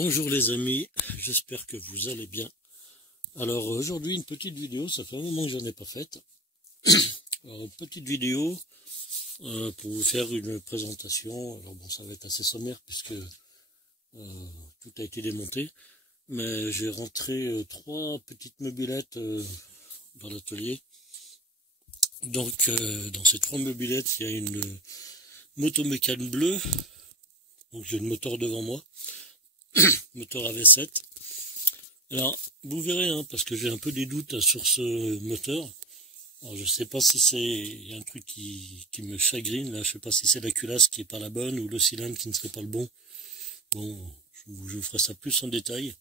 Bonjour les amis, j'espère que vous allez bien. Alors aujourd'hui une petite vidéo, ça fait un moment que j'en ai pas faite. Alors, une petite vidéo pour vous faire une présentation. Alors bon, ça va être assez sommaire puisque tout a été démonté. Mais j'ai rentré 3 petites mobylettes dans l'atelier. Donc dans ces 3 mobylettes, il y a une motomécane bleue. Donc j'ai le moteur devant moi. Moteur AV7. Alors, vous verrez, hein, parce que j'ai un peu des doutes sur ce moteur. Alors, je sais pas si il y a un truc qui me chagrine, là. Je sais pas si c'est la culasse qui est pas la bonne ou le cylindre qui ne serait pas le bon. Bon, je vous ferai ça plus en détail.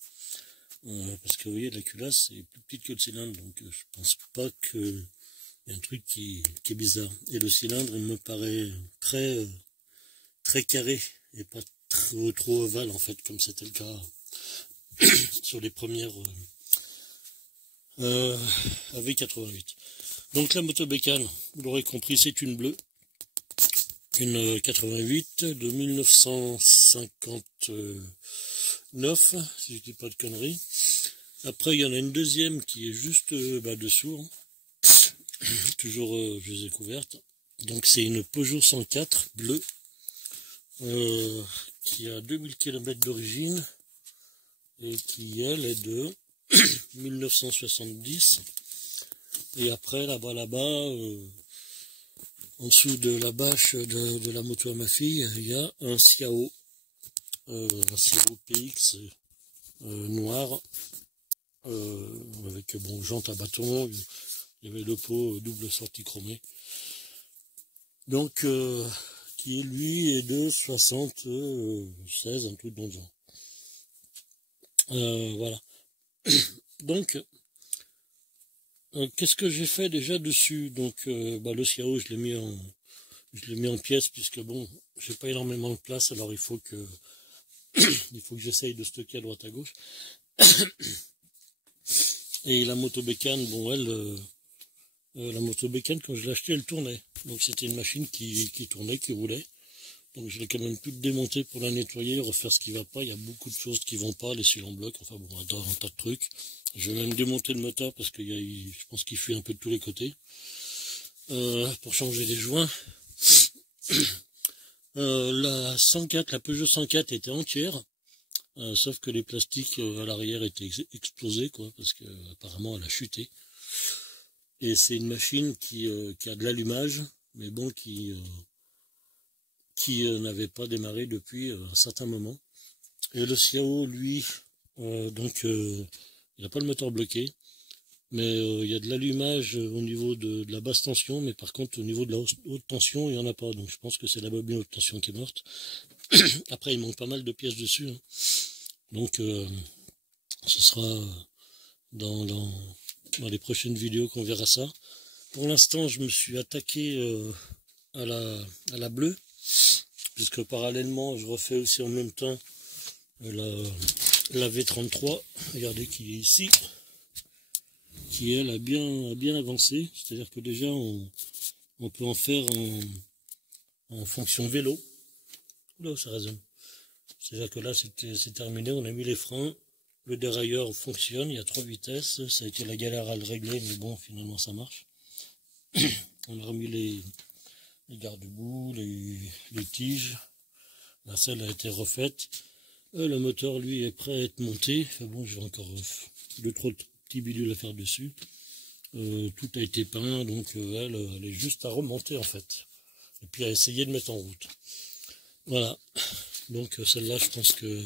Parce que vous voyez, la culasse est plus petite que le cylindre, donc je pense pas qu'il y a un truc qui est bizarre. Et le cylindre, il me paraît très carré et pas trop ovale, en fait, comme c'était le cas sur les premières AV88. Donc la motobécane, vous l'aurez compris, c'est une bleue, une 88 de 1959, si je dis pas de conneries. Après il y en a une deuxième qui est juste dessous, hein. Toujours je les ai couvertes. Donc c'est une Peugeot 104 bleue qui a 2000 km d'origine et qui elle est de 1970. Et après là-bas en dessous de la bâche de la moto à ma fille, il y a un Xiao PX noir avec jante à bâton. Il y avait le pot double sortie chromée. Donc qui lui est de 76, un truc dans le genre. Voilà. Donc, qu'est-ce que j'ai fait déjà dessus? Donc, le Xiao, je l'ai mis en pièces puisque bon, j'ai pas énormément de place, alors il faut que j'essaye de stocker à droite à gauche. Et la motobécane, bon, la motobécane quand je l'ai achetée, elle tournait. Donc c'était une machine qui tournait, qui roulait. Donc je l'ai quand même pu démonter pour la nettoyer, refaire ce qui va pas. Il y a beaucoup de choses qui vont pas, les cils en bloc, enfin bon, un tas de trucs. Je vais même démonter le moteur parce que je pense qu'il fuit un peu de tous les côtés. Pour changer les joints. La 104, la Peugeot 104 était entière. Sauf que les plastiques à l'arrière étaient explosés, quoi, parce que apparemment elle a chuté. Et c'est une machine qui a de l'allumage, mais bon, qui n'avait pas démarré depuis un certain moment. Et le Xiao, lui, il n'a pas le moteur bloqué, mais il y a de l'allumage au niveau de la basse tension, mais par contre au niveau de la haute tension, il n'y en a pas. Donc je pense que c'est la bobine haute tension qui est morte. Après, il manque pas mal de pièces dessus, hein. Donc ce sera dans les prochaines vidéos qu'on verra ça. Pour l'instant, je me suis attaqué à la bleue, puisque parallèlement, je refais aussi en même temps la V33, regardez, qui est ici, qui elle a bien avancé, c'est-à-dire que déjà on peut en faire en fonction vélo. Là, ça résonne. C'est-à-dire que là, c'est terminé, on a mis les freins, le dérailleur fonctionne, il y a 3 vitesses, ça a été la galère à le régler, mais bon, finalement ça marche. On a remis les garde-boue, les tiges, la selle a été refaite. Le moteur, lui, est prêt à être monté. Enfin bon, j'ai encore 2-3 petits bidules à faire dessus. Tout a été peint, donc elle est juste à remonter en fait. Et puis à essayer de mettre en route. Voilà. Donc celle-là, je pense que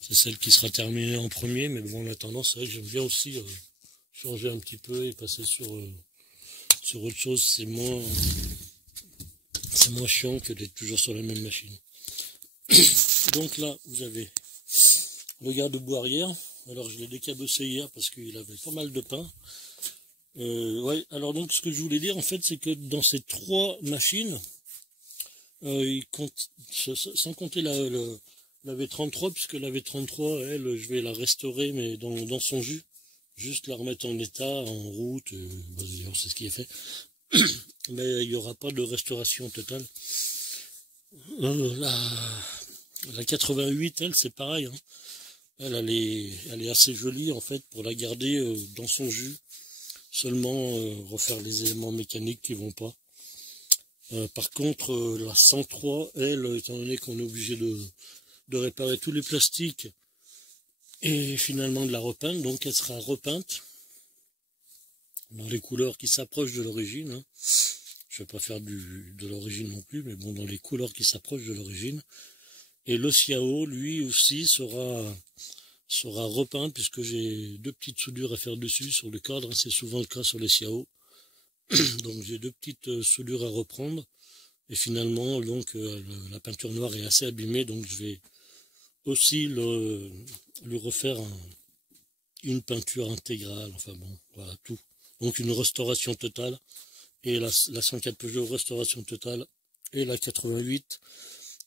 c'est celle qui sera terminée en premier. Mais bon, en attendant, c'est vrai que j'aime bien aussi changer un petit peu et passer sur autre chose. C'est moins chiant que d'être toujours sur la même machine. Donc là, vous avez le garde-boue arrière. Alors je l'ai décabossé hier parce qu'il avait pas mal de pain. Ouais, alors donc ce que je voulais dire en fait, c'est que dans ces 3 machines, sans compter la V33, puisque la V33, elle, je vais la restaurer, mais dans son jus, juste la remettre en état, en route, c'est ce qui est fait. Mais il n'y aura pas de restauration totale. La 88, elle, c'est pareil, hein. elle est assez jolie en fait pour la garder dans son jus. Seulement refaire les éléments mécaniques qui vont pas. Par contre, la 103, elle, étant donné qu'on est obligé de réparer tous les plastiques et finalement de la repeindre, donc elle sera repeinte dans les couleurs qui s'approchent de l'origine. Hein. Je ne vais pas faire de l'origine non plus, mais bon, dans les couleurs qui s'approchent de l'origine. Et le Xiao, lui aussi, sera repeint, puisque j'ai 2 petites soudures à faire dessus sur le cadre. C'est souvent le cas sur les Xiao. Donc j'ai 2 petites soudures à reprendre. Et finalement, donc la peinture noire est assez abîmée, donc je vais aussi lui refaire une peinture intégrale. Enfin bon, voilà, tout. Donc une restauration totale. Et la 104 Peugeot, restauration totale. Et la 88,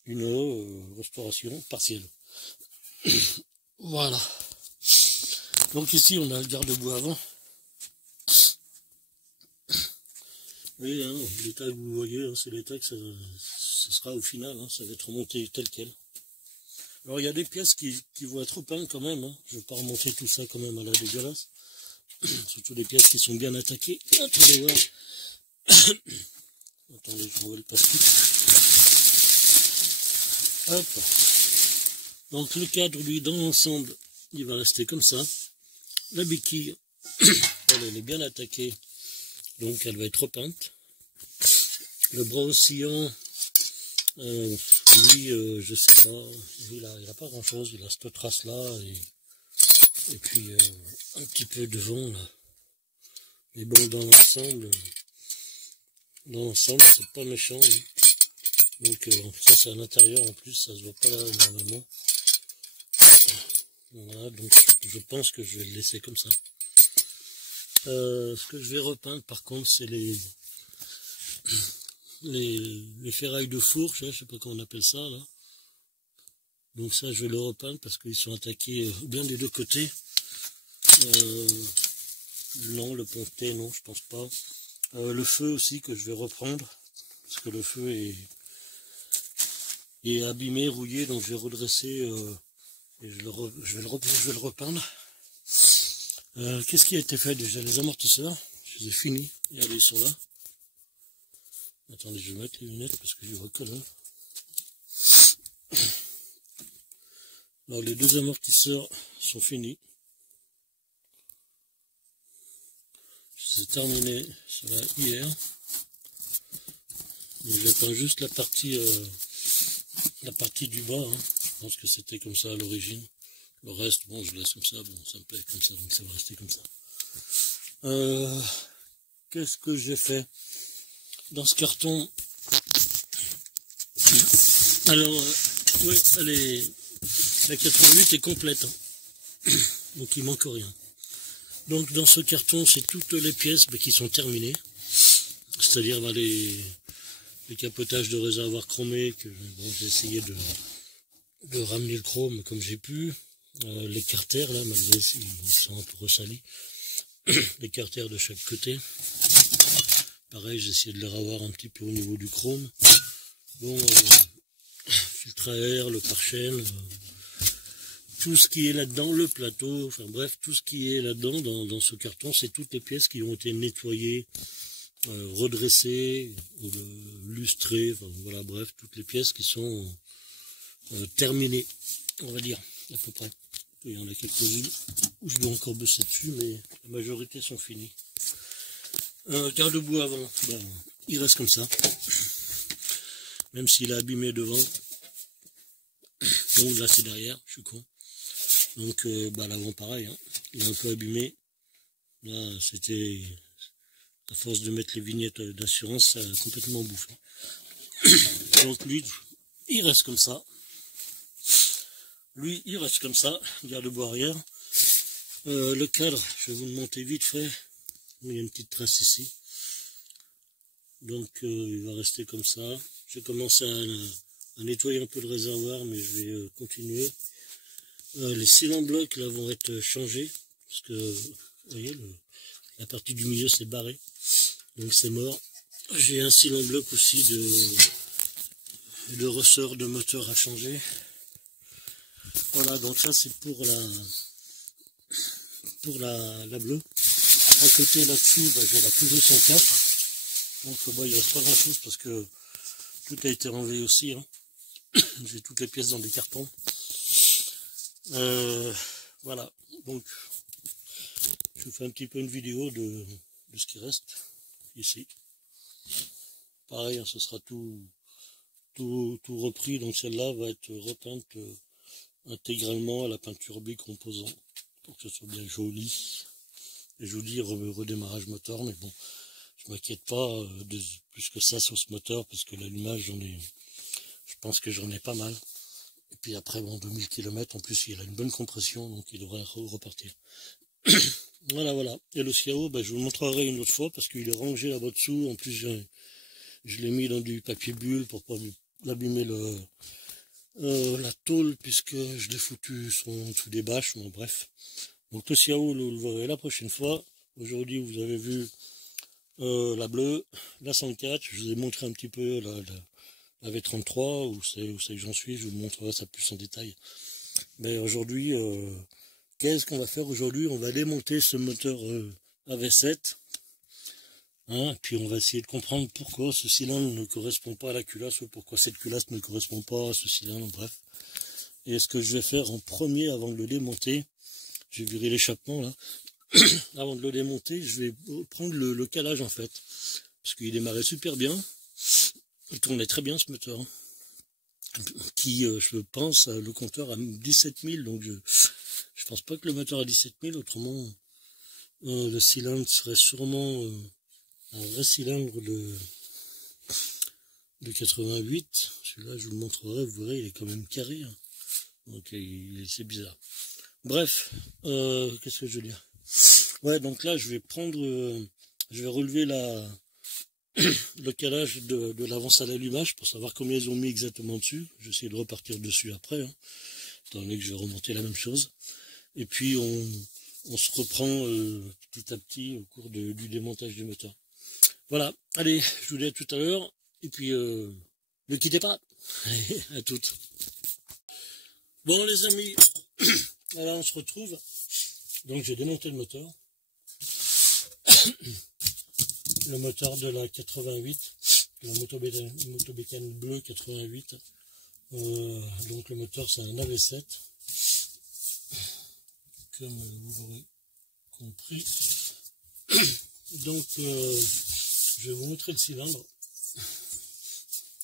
une restauration partielle. Voilà. Donc ici, on a le garde-boue avant. Oui, hein, l'état que vous voyez, hein, c'est l'état que ça sera au final. Hein, ça va être remonté tel quel. Alors, il y a des pièces qui vont être repeintes quand même. Hein. Je ne vais pas remonter tout ça quand même à la dégueulasse. Surtout des pièces qui sont bien attaquées. Attendez voir. Attendez, je renvoie le plastique. Hop. Donc le cadre, lui, dans l'ensemble, il va rester comme ça. La béquille, elle est bien attaquée, donc elle va être repeinte. Le bras oscillant, lui, je sais pas, il a pas grand chose, il a cette trace là, et puis un petit peu devant là. Mais bon, dans l'ensemble, c'est pas méchant. Hein. Donc ça c'est à l'intérieur en plus, ça se voit pas là énormément. Voilà, donc je pense que je vais le laisser comme ça. Ce que je vais repeindre par contre, c'est les ferrailles de fourche, je sais pas comment on appelle ça là. Donc ça je vais le repeindre parce qu'ils sont attaqués bien des 2 côtés. Non, le ponté, non, je pense pas. Le feu aussi que je vais reprendre, parce que le feu est abîmé, rouillé, donc je vais redresser et je vais le repeindre. Qu'est-ce qui a été fait déjà? Les amortisseurs, je les ai finis. Regardez, ils sont là. Attendez, je vais mettre les lunettes parce que je vois que là. Alors les 2 amortisseurs sont finis. J'ai terminé cela hier. J'ai peint juste la partie du bas. Hein. Je pense que c'était comme ça à l'origine. Le reste, bon, je laisse comme ça. Bon, ça me plaît comme ça, donc ça va rester comme ça. Qu'est-ce que j'ai fait dans ce carton? Alors, ouais, la 88 est complète. Hein. Donc il manque rien. Donc dans ce carton, c'est toutes les pièces qui sont terminées. C'est-à-dire les capotages de réservoir chromés, que bon, j'ai essayé de ramener le chrome comme j'ai pu. Les carters, là, malgré s'ils sont un peu ressalis. Les carters de chaque côté. Pareil, j'ai essayé de les revoir un petit peu au niveau du chrome. Bon, filtre à air, le pare-chaîne, tout ce qui est là-dedans, le plateau, enfin bref, tout ce qui est là-dedans, dans ce carton, c'est toutes les pièces qui ont été nettoyées, redressées, lustrées, enfin voilà, bref, toutes les pièces qui sont terminées, on va dire, à peu près. Il y en a quelques-unes où je dois encore bosser dessus, mais la majorité sont finies. Garde-boue avant, ben, il reste comme ça, même s'il est abîmé devant. Donc là c'est derrière, je suis con. Donc l'avant pareil, hein. Il est un peu abîmé. Là c'était, à force de mettre les vignettes d'assurance, ça a complètement bouffé. Donc lui, il reste comme ça. Lui, il reste comme ça, garde-boue arrière. Le cadre, je vais vous le monter vite fait. Il y a une petite trace ici. Donc il va rester comme ça. J'ai commencé à nettoyer un peu le réservoir, mais je vais continuer. Les cylindres blocs là vont être changés. Parce que, vous voyez, la partie du milieu s'est barrée. Donc c'est mort. J'ai un cylindre bloc aussi de ressort de moteur à changer. Voilà, donc ça c'est pour la bleue. À côté là-dessous, j'ai la Peugeot 104. Donc il reste pas grand chose parce que tout a été renlevé aussi. Hein. J'ai toutes les pièces dans des cartons. Voilà, donc je vous fais un petit peu une vidéo de ce qui reste ici. Pareil, hein, ce sera tout repris, donc celle-là va être repeinte intégralement à la peinture bicomposant pour que ce soit bien joli. Et je vous dis redémarrage moteur, mais bon, je m'inquiète pas plus que ça sur ce moteur parce que l'allumage je pense que j'en ai pas mal. Et puis après, bon, 2000 km, en plus il a une bonne compression, donc il devrait repartir. Voilà. Et le SIAO, je vous le montrerai une autre fois parce qu'il est rangé là-bas dessous. En plus, je l'ai mis dans du papier bulle pour pas l'abîmer la tôle puisque je l'ai foutu sous des bâches. Bon, bref. Donc le SIAO, vous le verrez la prochaine fois. Aujourd'hui, vous avez vu la bleue, la 104. Je vous ai montré un petit peu la V33, où c'est que j'en suis. Je vous montrerai ça plus en détail. Mais aujourd'hui, qu'est-ce qu'on va faire aujourd'hui? On va démonter ce moteur AV7. Hein, puis on va essayer de comprendre pourquoi ce cylindre ne correspond pas à la culasse, ou pourquoi cette culasse ne correspond pas à ce cylindre, bref. Et ce que je vais faire en premier avant de le démonter, j'ai viré l'échappement là, avant de le démonter, je vais prendre le calage en fait, parce qu'il démarrait super bien, il tournait très bien ce moteur, qui je pense le compteur à 17 000, donc je pense pas que le moteur à 17 000, autrement le cylindre serait sûrement un vrai cylindre de 88, celui-là je vous le montrerai, vous verrez il est quand même carré, hein. Donc c'est bizarre. Bref, qu'est-ce que je veux dire? Ouais, donc là je vais relever le calage de l'avance à l'allumage pour savoir combien ils ont mis exactement dessus. Je vais essayer de repartir dessus après, hein, étant donné que je vais remonter la même chose. Et puis on se reprend petit à petit au cours du démontage du moteur. Voilà, allez, je vous dis à tout à l'heure, et puis ne quittez pas. Allez, à toutes. Bon les amis, voilà, on se retrouve. Donc j'ai démonté le moteur. Le moteur de la 88, la Motobécane bleue 88. Donc le moteur c'est un AV7. Comme vous l'aurez compris. Donc je vais vous montrer le cylindre.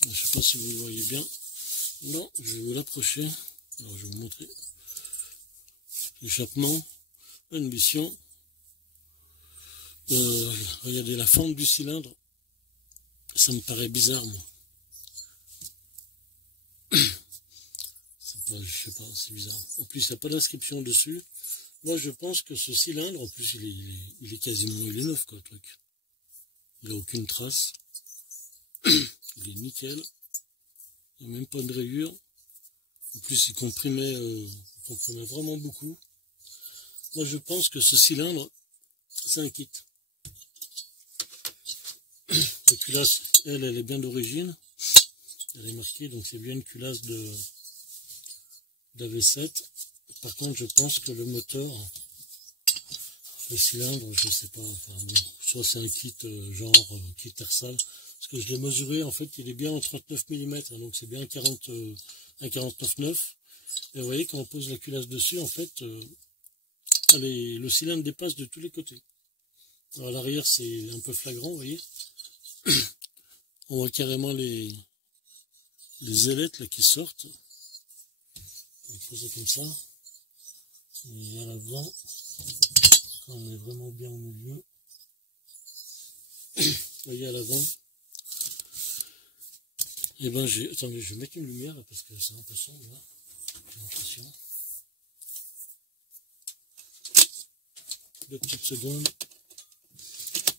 Je ne sais pas si vous le voyez bien. Non, je vais vous l'approcher. Alors je vais vous montrer. L'échappement, l'ambition. Regardez la forme du cylindre. Ça me paraît bizarre, moi. Je sais pas, c'est bizarre. En plus, il n'y a pas d'inscription dessus. Moi, je pense que ce cylindre, en plus, il est quasiment, il est neuf, quoi, le truc. Il n'a aucune trace. Il est nickel. Il n'y a même pas de rayure. En plus, il comprimait vraiment beaucoup. Moi, je pense que ce cylindre, c'est un kit. La culasse, elle est bien d'origine. Elle est marquée, donc c'est bien une culasse d'AV7. Par contre, je pense que le moteur, le cylindre, je sais pas, enfin bon, soit c'est un kit kit Ersal, parce que je l'ai mesuré, en fait, il est bien en 39 mm, hein, donc c'est bien un 49,9. Et vous voyez, quand on pose la culasse dessus, en fait, le cylindre dépasse de tous les côtés. Alors à l'arrière, c'est un peu flagrant, vous voyez. On voit carrément les ailettes là, qui sortent. On va poser comme ça. Et à l'avant, quand on est vraiment bien au milieu, vous voyez à l'avant, et ben attendez, je vais mettre une lumière là, parce que c'est un peu sombre là, j'ai l'impression. 2 petites secondes.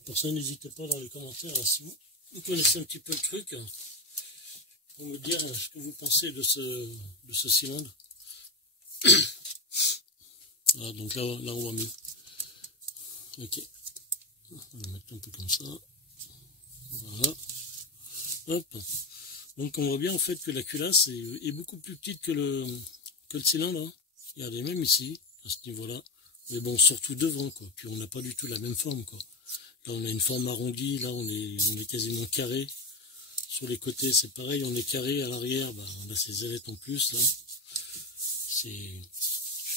Pour ça, n'hésitez pas dans les commentaires là, si vous connaissez un petit peu le truc, pour me dire ce que vous pensez de ce cylindre. Voilà, donc là on voit mieux. Ok. On va mettre un peu comme ça. Voilà. Hop. Donc on voit bien en fait que la culasse est beaucoup plus petite que que le cylindre, hein. Regardez, même ici, à ce niveau-là. Mais bon, surtout devant, quoi. Puis on n'a pas du tout la même forme, quoi. Là, on a une forme arrondie, là, on est quasiment carré. Sur les côtés, c'est pareil, on est carré. À l'arrière, bah, on a ces ailettes en plus, là. Je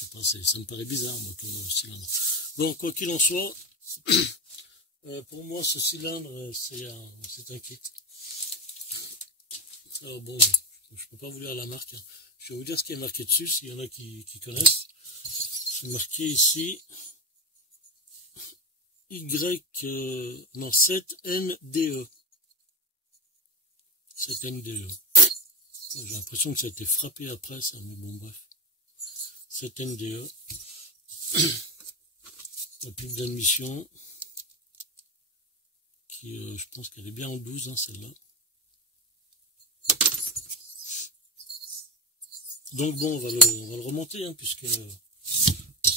sais pas, ça me paraît bizarre, moi, comme cylindre. Bon, quoi qu'il en soit, pour moi, ce cylindre, c'est un kit. Alors bon, je peux pas vous lire la marque, hein. Je vais vous dire ce qui est marqué dessus, s'il y en a qui connaissent. C'est marqué ici non, 7NDE. 7NDE. J'ai l'impression que ça a été frappé après, ça, mais bon, bref. 7NDE. La pub d'admission, qui, je pense qu'elle est bien en 12, hein, celle-là. Donc bon, on va le remonter, hein, puisque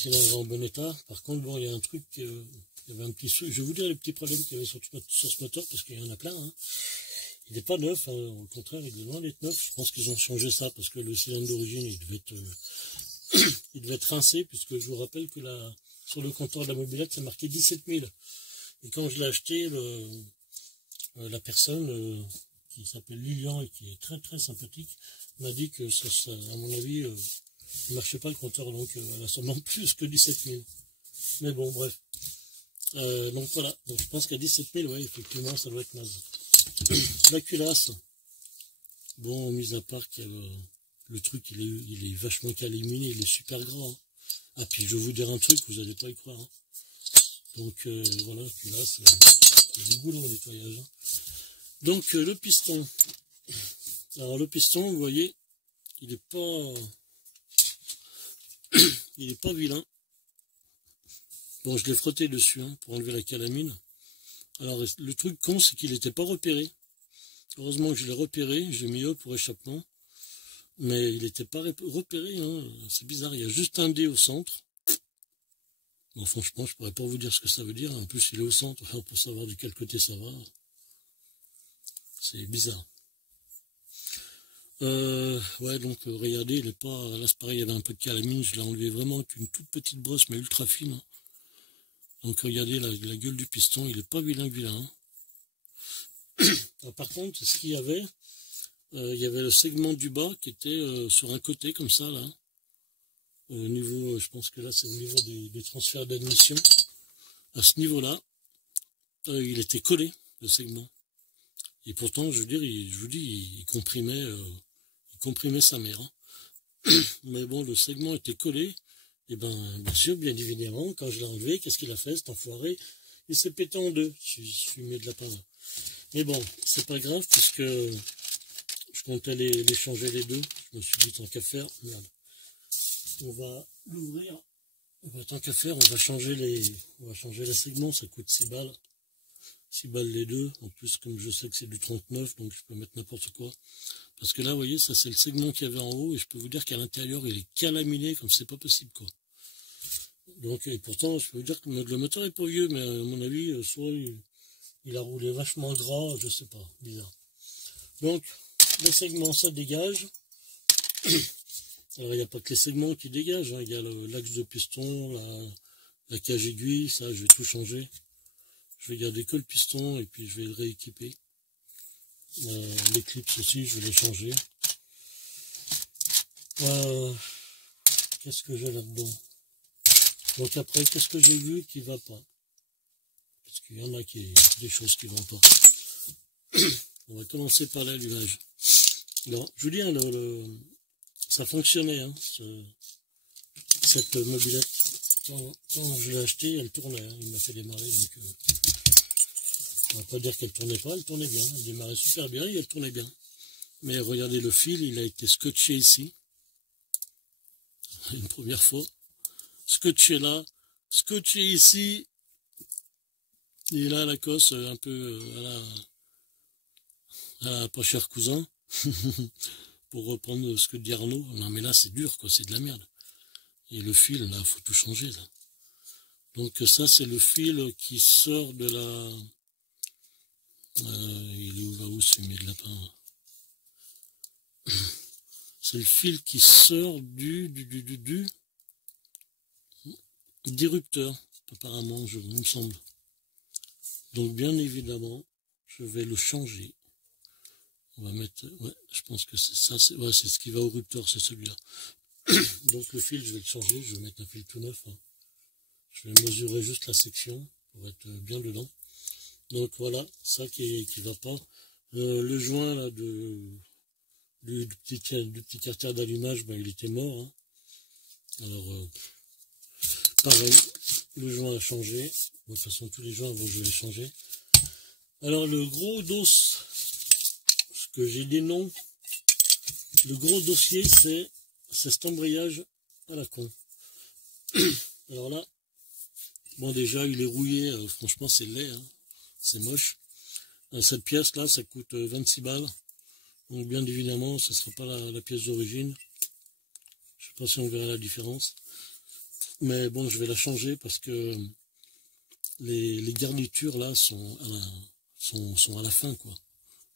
il est en bon état. Par contre, bon, il y a un truc, il y avait un petit... Je vais vous dire les petits problèmes qu'il y avait sur ce moteur, parce qu'il y en a plein, hein. Il n'est pas neuf, hein, au contraire, il est loin d'être neuf. Je pense qu'ils ont changé ça, parce que le cylindre d'origine, il devait être rincé, puisque je vous rappelle que sur le compteur de la mobilette, c'est marqué 17 000. Et quand je l'ai acheté, la personne qui s'appelle Lilian et qui est très très sympathique, m'a dit que ça, à mon avis, il ne marchait pas le compteur, donc elle a sûrement plus que 17 000. Mais bon, bref. Donc voilà, donc je pense qu'à 17 000, ouais, effectivement, ça doit être naze. La culasse, bon, mis à part que le truc, il est vachement calaminé, il est super gras, hein. Ah, puis je vais vous dire un truc, vous n'allez pas y croire, hein. Donc voilà, culasse, c'est du boulot au nettoyage, hein. Donc le piston. Alors le piston, vous voyez, il est pas vilain. Bon, je l'ai frotté dessus, hein, pour enlever la calamine. Alors le truc con, c'est qu'il n'était pas repéré. Heureusement que je l'ai repéré, j'ai mis E pour échappement. Mais il n'était pas repéré, hein. C'est bizarre, il y a juste un D au centre. Bon, franchement, je pourrais pas vous dire ce que ça veut dire. En plus, il est au centre, alors pour savoir de quel côté ça va. C'est bizarre. Ouais, donc regardez, il est pas... Là, c'est pareil, il y avait un peu de calamine, je l'ai enlevé vraiment avec une toute petite brosse, mais ultra fine, hein. Donc regardez la gueule du piston, il est pas vilain, hein. Alors, par contre, ce qu'il y avait, il y avait le segment du bas qui était sur un côté, comme ça, là. Au niveau, je pense que là, c'est au niveau des transferts d'admission. À ce niveau-là, il était collé, le segment. Et pourtant, je veux dire, je vous dis, il comprimait sa mère, hein. Mais bon, le segment était collé. Et ben, bien sûr, bien évidemment, quand je l'ai enlevé, qu'est-ce qu'il a fait, cet enfoiré? Il s'est pété en deux. Je suis mis de lapin là. Mais bon, c'est pas grave, puisque je comptais les changer les deux. Je me suis dit, tant qu'à faire, merde. On va l'ouvrir. Tant qu'à faire, on va changer les segments. Ça coûte 6 balles. 6 balles les deux. En plus, comme je sais que c'est du 39, donc je peux mettre n'importe quoi. Parce que là, vous voyez, ça c'est le segment qu'il y avait en haut, et je peux vous dire qu'à l'intérieur, il est calaminé comme c'est pas possible, quoi. Donc, et pourtant, je peux vous dire que le moteur est pas vieux, mais à mon avis, soit il a roulé vachement gras, je sais pas, bizarre. Donc, les segments, ça dégage. Alors, il n'y a pas que les segments qui dégagent, hein. Il y a l'axe de piston, la cage aiguille, ça, je vais tout changer. Je vais garder que le piston, et puis je vais le rééquiper. Les clips aussi, je vais les changer. Qu'est-ce que j'ai là-dedans? Donc après, qu'est-ce que j'ai vu qui va pas? Parce qu'il y en a des choses qui vont pas. On va commencer par l'allumage. Alors, je vous dis, hein, ça fonctionnait, hein, cette mobilette. Quand je l'ai acheté, elle tournait, hein, il m'a fait démarrer, donc on va pas dire qu'elle tournait pas, elle tournait bien, elle démarrait super bien et elle tournait bien. Mais regardez le fil, il a été scotché ici, une première fois, scotché là, scotché ici, et là la cosse un peu à la pas cher cousin, pour reprendre ce que dit Arnaud. Non mais là c'est dur, quoi, c'est de la merde. Et le fil, là, faut tout changer, là. Donc ça c'est le fil qui sort de la... il est où, va où ce fumier de lapin? C'est le fil qui sort du d'érupteur, apparemment, il me semble. Donc bien évidemment, je vais le changer. On va mettre, ouais, je pense que c'est ça, ouais, c'est ce qui va au rupteur, c'est celui-là. Donc le fil, je vais le changer, je vais mettre un fil tout neuf. Hein. Je vais mesurer juste la section pour être bien dedans. Donc voilà, ça qui va pas. Le joint là du petit carter d'allumage, ben, il était mort. Hein. Alors pareil, le joint a changé. Bon, de toute façon, tous les joints, bon, je vais les changer. Alors le gros dos, ce que j'ai des noms, le gros dossier, c'est cet embrayage à la con. Alors là, bon déjà il est rouillé, franchement c'est laid, hein, c'est moche. Cette pièce là, ça coûte 26 balles. Donc bien évidemment, ce ne sera pas la pièce d'origine. Je ne sais pas si on verra la différence. Mais bon, je vais la changer parce que les garnitures là sont à la fin, quoi.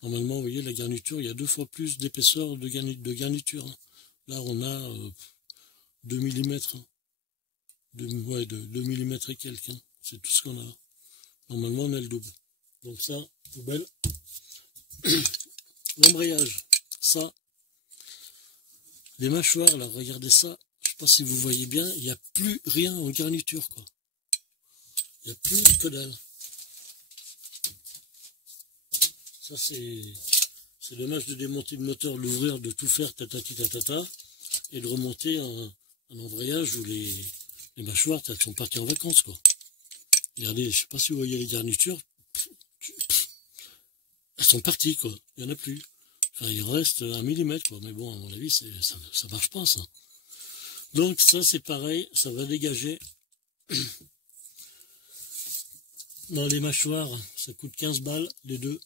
Normalement, vous voyez, la garniture, il y a 2 fois plus d'épaisseur de garniture. Hein. Là, on a 2 mm. Hein. 2 mm et quelques. Hein. C'est tout ce qu'on a. Normalement, on a le double. Donc ça, poubelle. L'embrayage, ça. Les mâchoires, là, regardez ça. Je ne sais pas si vous voyez bien, il n'y a plus rien en garniture, quoi. Il n'y a plus que dalle. Ça, c'est dommage de démonter le moteur, l'ouvrir, de tout faire, tatati tatata, et de remonter un embrayage où les mâchoires, elles sont parties en vacances, quoi. Regardez, je ne sais pas si vous voyez les garnitures, elles sont parties, quoi. Il n'y en a plus. Enfin, il reste 1 mm, quoi. Mais bon, à mon avis, ça marche pas, ça. Donc, ça, c'est pareil, ça va dégager. Dans les mâchoires, ça coûte 15 balles, les deux.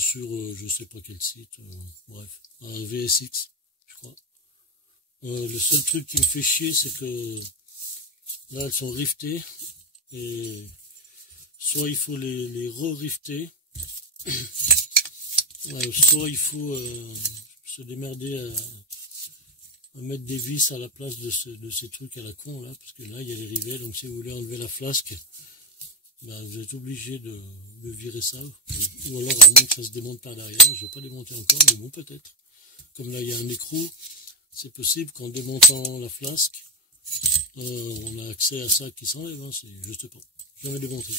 Sur, je sais pas quel site, bref, VSX, je crois. Le seul truc qui me fait chier, c'est que là, elles sont riftées, et soit il faut les re-rifter, soit il faut se démerder à mettre des vis à la place de ces trucs à la con, là, parce que là, il y a les rivets, donc si vous voulez enlever la flasque, ben, vous êtes obligé de virer ça, ou alors à moins que ça se démonte par derrière. Je ne vais pas démonter encore, mais bon, peut-être. Comme là il y a un écrou, c'est possible qu'en démontant la flasque, on a accès à ça qui s'enlève, hein, je sais pas, jamais démonté.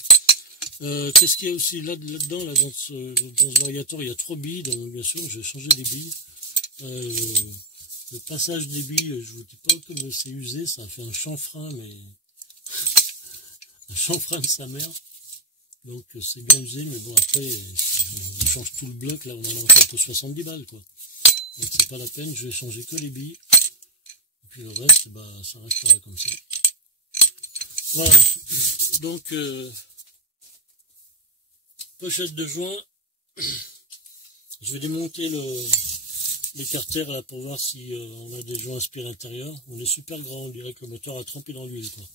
Qu'est-ce qu'il y a aussi là-dedans, là, dans ce variateur, il y a 3 billes, donc bien sûr je vais changer les billes. Le passage des billes, je vous dis pas comme c'est usé, ça a fait un chanfrein, mais un chanfrein de sa mère. Donc c'est bien usé, mais bon après, on change tout le bloc, là on en a encore pour 70 balles, quoi. Donc c'est pas la peine, je vais changer que les billes. Et puis le reste, bah ça restera comme ça. Voilà. Donc pochette de joint. Je vais démonter l'écarter là pour voir si on a des joints aspirés intérieurs. On est super grand, on dirait que le moteur a trempé dans l'huile, quoi.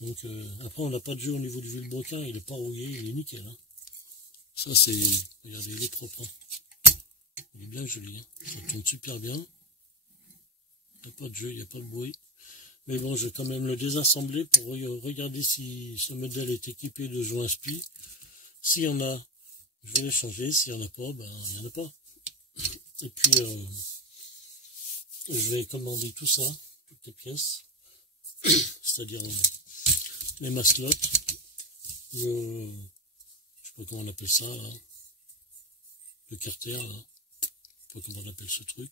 Donc après on n'a pas de jeu au niveau du vilebrequin, il n'est pas rouillé, il est nickel. Hein. Ça c'est, regardez, il est propre. Hein. Il est bien joli, hein. Ça tourne super bien. Il n'y a pas de jeu, il n'y a pas de bruit. Mais bon, je vais quand même le désassembler pour regarder si ce modèle est équipé de joints spi. S'il y en a, je vais les changer. S'il n'y en a pas, ben il n'y en a pas. Et puis je vais commander tout ça, toutes les pièces. C'est-à-dire les maslottes, je sais pas comment on appelle ça, là. Le carter, là. Je sais pas comment on appelle ce truc.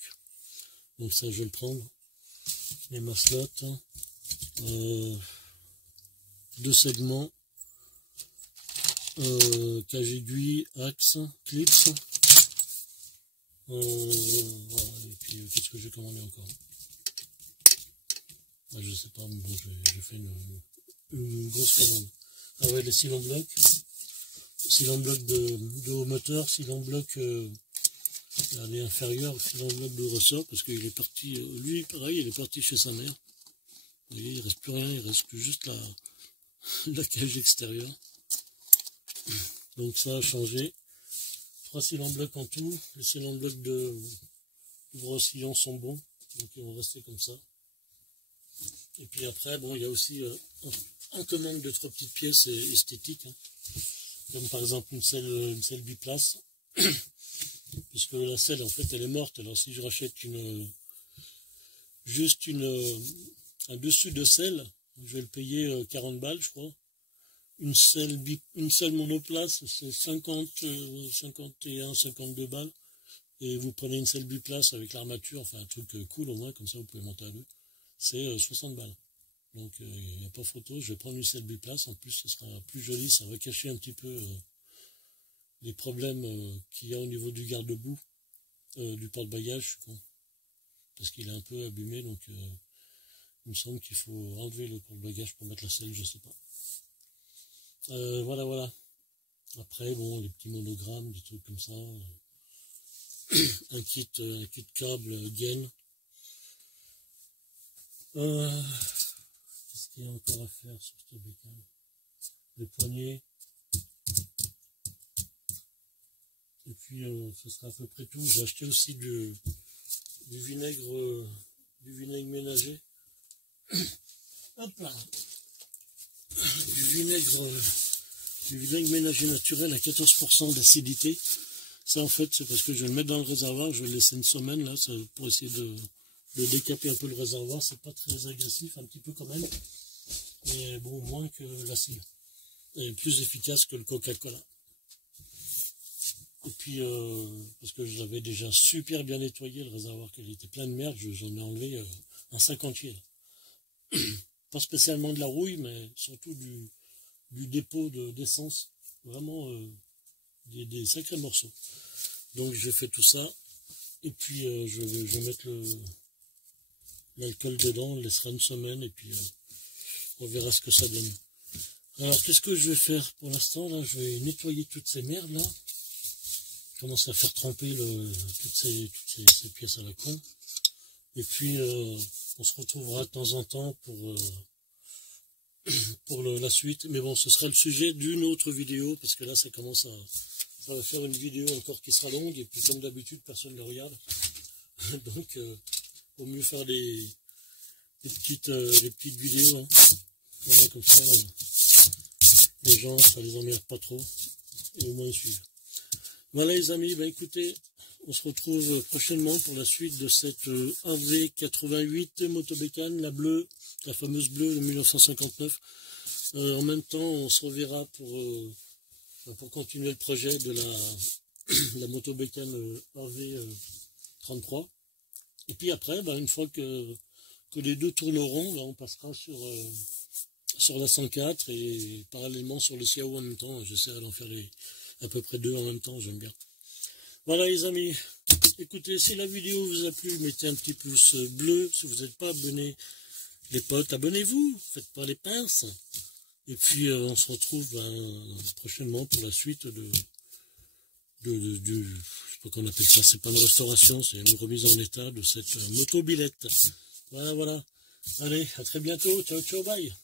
Donc ça, je vais le prendre. Les maslottes, 2 segments, cage aiguille, axe, clips. Voilà. Et puis qu'est-ce que j'ai commandé encore? Ouais, je sais pas, mais bon, j'ai fait une grosse commande. Ah ouais, les cylindres blocs. Cylindres blocs de haut moteur, cylindres blocs les inférieurs, cylindres blocs de ressort, parce qu'il est parti, lui pareil, il est parti chez sa mère. Vous voyez, il reste plus rien, il reste plus juste la cage extérieure. Donc ça a changé. 3 cylindres blocs en tout, les cylindres blocs Les sillons sont bons, donc ils vont rester comme ça. Et puis après, bon, il y a aussi un commande de 3 petites pièces esthétiques, hein, comme par exemple une selle biplace, puisque la selle, en fait, elle est morte. Alors si je rachète juste un dessus de selle, je vais le payer 40 balles, je crois. Une selle monoplace, c'est 51, 52 balles. Et vous prenez une selle biplace avec l'armature, enfin un truc cool au moins, comme ça vous pouvez monter à deux. C'est 60 balles. Donc il n'y a pas photo, je vais prendre une selle biplace, en plus ce sera plus joli, ça va cacher un petit peu les problèmes qu'il y a au niveau du garde-boue, du porte-bagages, parce qu'il est un peu abîmé, donc il me semble qu'il faut enlever le porte-bagages pour mettre la selle, je sais pas. Voilà. Après, bon, les petits monogrammes, des trucs comme ça, un kit câble gaine. Qu'est-ce qu'il y a encore à faire sur ce bécane? Les poignées. Et puis ce sera à peu près tout. J'ai acheté aussi du vinaigre ménager. Hop là. Du vinaigre ménager naturel à 14% d'acidité. Ça en fait c'est parce que je vais le mettre dans le réservoir, je vais le laisser une semaine là, pour essayer de décaper un peu le réservoir. C'est pas très agressif, un petit peu quand même. Mais bon, moins que l'acide. Et plus efficace que le Coca-Cola. Et puis, parce que je l'avais déjà super bien nettoyé, le réservoir, qu'il était plein de merde, j'en ai enlevé un 50e. Pas spécialement de la rouille, mais surtout du dépôt d'essence. Vraiment des sacrés morceaux. Donc j'ai fait tout ça. Et puis je vais mettre l'alcool dedans, on le laissera une semaine et puis on verra ce que ça donne. Alors qu'est-ce que je vais faire pour l'instant là? Je vais nettoyer toutes ces merdes là. Je commence à faire tremper toutes ces pièces à la con. Et puis on se retrouvera de temps en temps pour la suite. Mais bon, ce sera le sujet d'une autre vidéo, parce que là ça va faire une vidéo encore qui sera longue, et puis comme d'habitude personne ne le regarde. Donc vaut mieux faire des petites vidéos, hein. Voilà, comme ça les gens, ça les emmerde pas trop, et au moins ils suivent. Voilà les amis, bah écoutez, on se retrouve prochainement pour la suite de cette AV88 Motobécane, la bleue, la fameuse bleue de 1959. En même temps, on se reverra pour continuer le projet de la Motobécane AV33. Et puis après, bah, une fois que les deux tourneront, bah, on passera sur la 104 et parallèlement sur le Xiao en même temps. J'essaierai d'en faire à peu près deux en même temps, j'aime bien. Voilà les amis, écoutez, si la vidéo vous a plu, mettez un petit pouce bleu. Si vous n'êtes pas abonné, les potes, abonnez-vous, faites pas les pinces. Et puis on se retrouve prochainement pour la suite je sais pas qu'on appelle ça, c'est pas une restauration, c'est une remise en état de cette motobilette. Voilà. Allez, à très bientôt, ciao, bye.